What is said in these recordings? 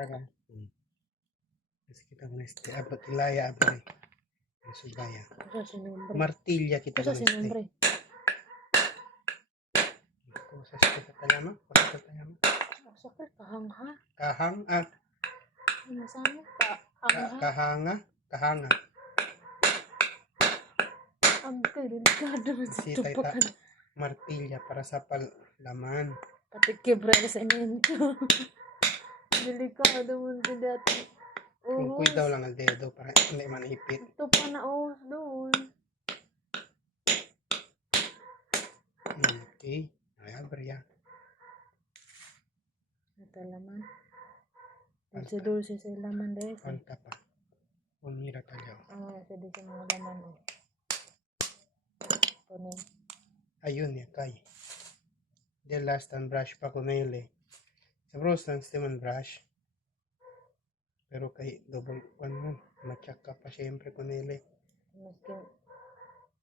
Hmm. Kasi kita mo abot ilaya abay. Sugaya. Asa si nombre? Martilya kita Asa si mo nombre? Kusas kita talama. Kusas talama. Asa ka kahangha? Kahang Ano sana? Kahangha? kahanga. Angkay, delikado sa Si tupakan. martilya para sa palaman. Pati kibra na semento. Delikado mo sa dati. Kung daw lang ang dedo para hindi manipit. Ito pa na doon. Okay. Ay, abriya. Ito laman. Dulce sa laman dahil. Falta pa. Unira tayo. Pwede sa mga laman. Punin. Ayun ya kay. The last and brush pa ko naili. Sa Brosnan steam brush. Pero kay double one mo. Matsaka pa siyempre ko naili. Maski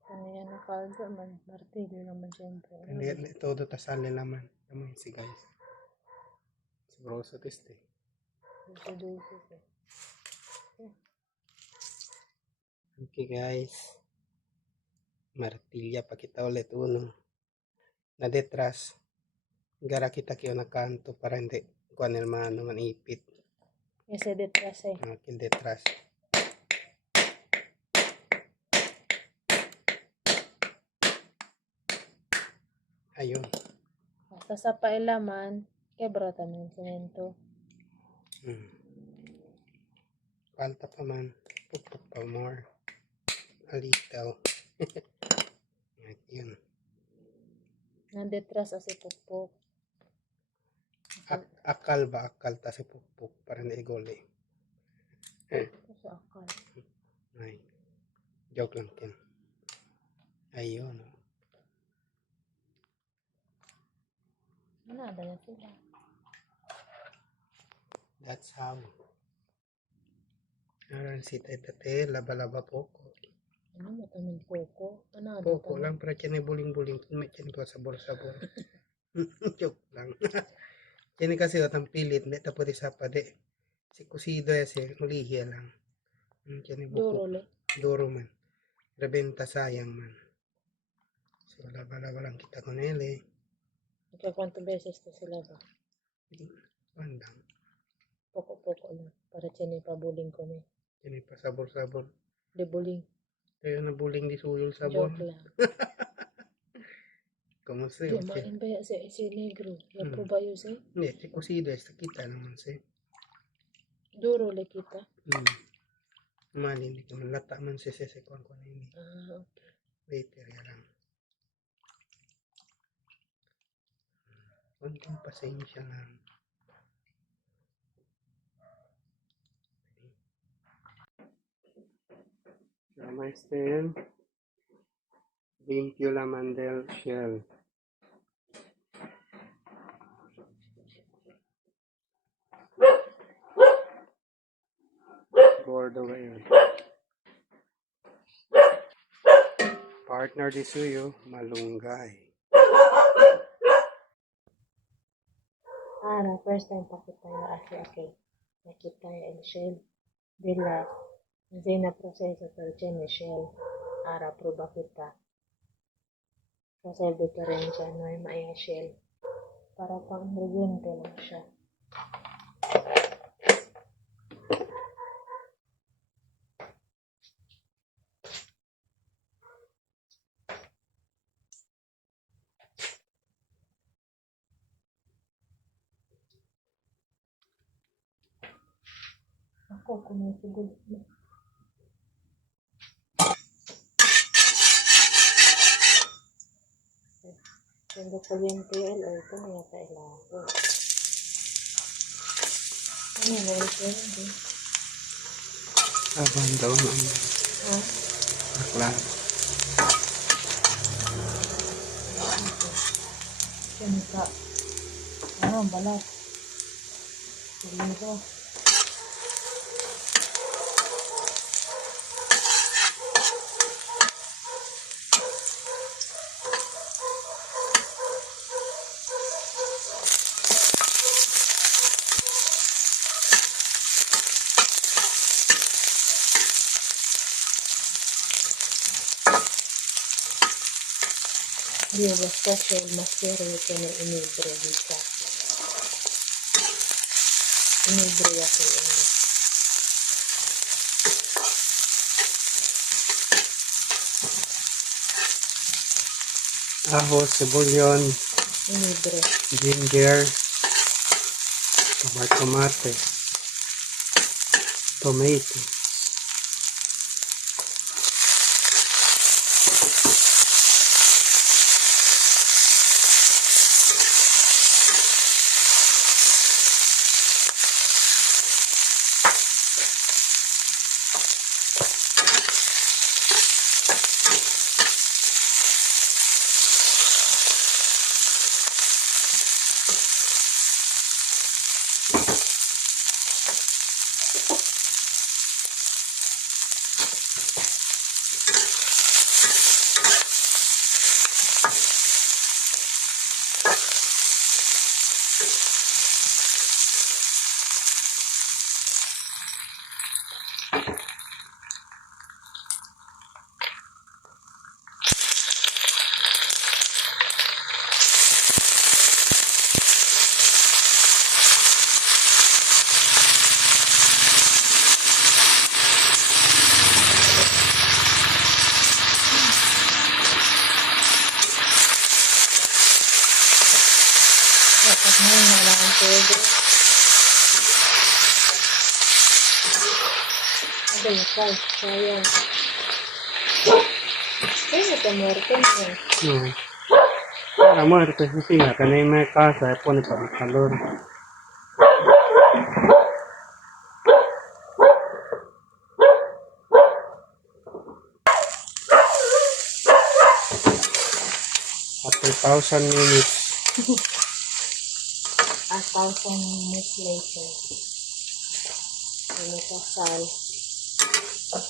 ano yan nakalga man. Martilyo naman siyempre. Hindi todo tasali naman. Naman si guys. Sa Brosnan teste. Dulce. Okay guys. Martilya pa kita ulit uno. Na detras. Gara kita kiyo na kanto para hindi kuan hermano manipit. Ese detras Akin detras. Ayun. Basta sa pailaman, kebra tayo semento. Falta pa man. Pupuk pa more. A little. Yun. Nandetras asi pupuk. Akal ta si pupuk para na igoli. Sa akal. Ay. Joke lang kin. Ayun. Manada na sila. That's how. Aran si tate laba-laba poko. Ano mo tamin poko? Manada Poko lang para tiyan buling-buling. May tiyan ko sabor-sabor. Joke lang. Tiyan kasi otang pilit. Hindi ta pwede sa pade. Si kusido si ulihiya lang. Tiyan buko. Duro man. Rebenta sayang man. So laba-laba lang kita ko nele. Ika-kwanto beses to sila ba? Bandang. Poko-poko lang. Para tiyan ipabuling ko ni. Tiyan pa sabor-sabor. Di buling. Tayo na buling di suyol sabon. Joke lang. Kumusta Di yun? main ba ya si negro? Ya po ba yun si? Hindi, si kusido kita naman si. Duro le kita. Mali, hindi ka man lata man si kwan ko na ini. Okay. Later ya lang. Konting pasensya lang. Sama stem. Limpio la mandel shell. Bordo ngayon. Partner di suyo, malunggay. First time pakita yung aki. Nakita yung shell. Bila, hindi na proseso pero dyan yung shell. Proba kita. Kasi diferensya no yung maya shell. Para pang ingrediente lang siya. Ako, kumisugod na. Cuando caliente el horno ya está helado. Ano na ito? Abang daw naman. Akla. Yan ka. Balat. Dito. Dio basta shell maskero ito na inibro dito. Inibro ako ini. Ahos, sibulyon, Inibro. ginger, tomate, tomato. Dapat mo kailangan todo. Ada yung size. Sayang. Kaya ito muerte mo. No. Para muerte, sí, acá no hay más casa, pone para el calor. After 1,000 minutes. 1,000 minutes later. Ini kasal.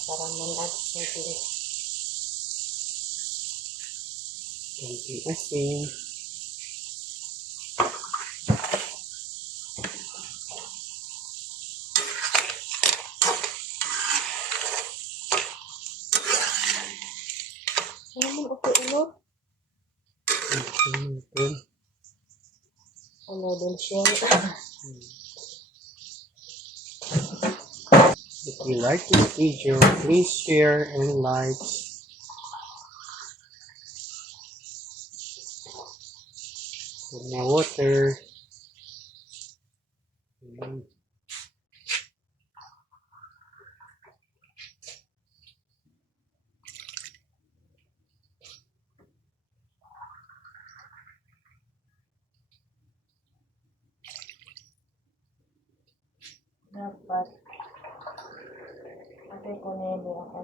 Para manad sa bilis. Konting asin. Ano mo okay ano? Asin. Ano din siya? If you like this video, please share and like. Put my water. Dapat. Ate ko nilo ako.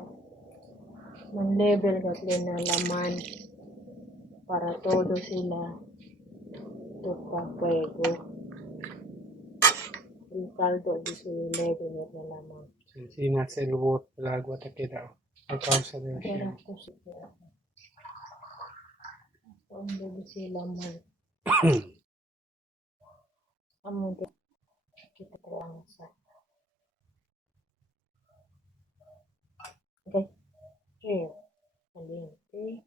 Man-level gatli na laman. Para todo sila. Tupapuego. El caldo di su level na laman. Si nace el bote del agua te queda a causa de Pero eso. ako siya. Tondo di sila man. Amo di kita lang sa. Okay. Here. Caliente.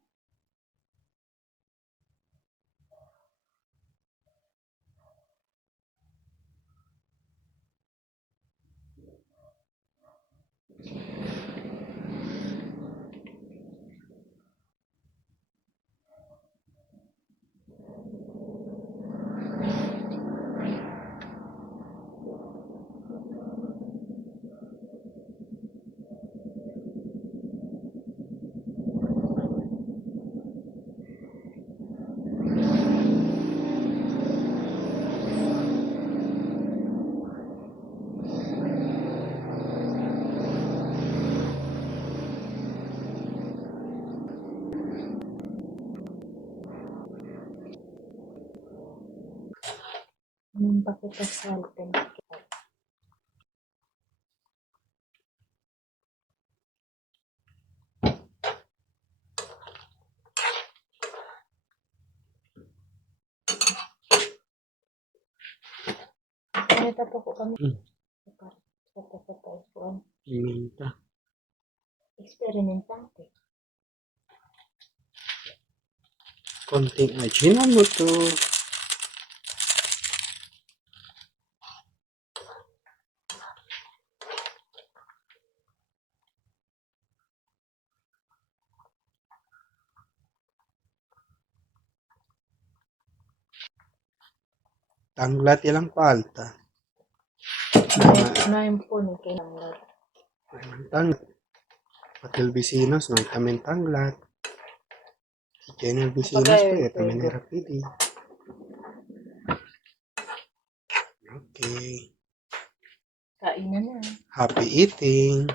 Pakita salten. Nakita po ko kami. Sa Pimienta. experimentante. Konting Ajinomoto. Tanglat ilang palta. Naim po ni kinanglat. Tanglat. Patil Vecinos, no, tamen tanglat. Si Jenel Vecinos po, tamen rapidi. Okay. Kainan na. Happy eating.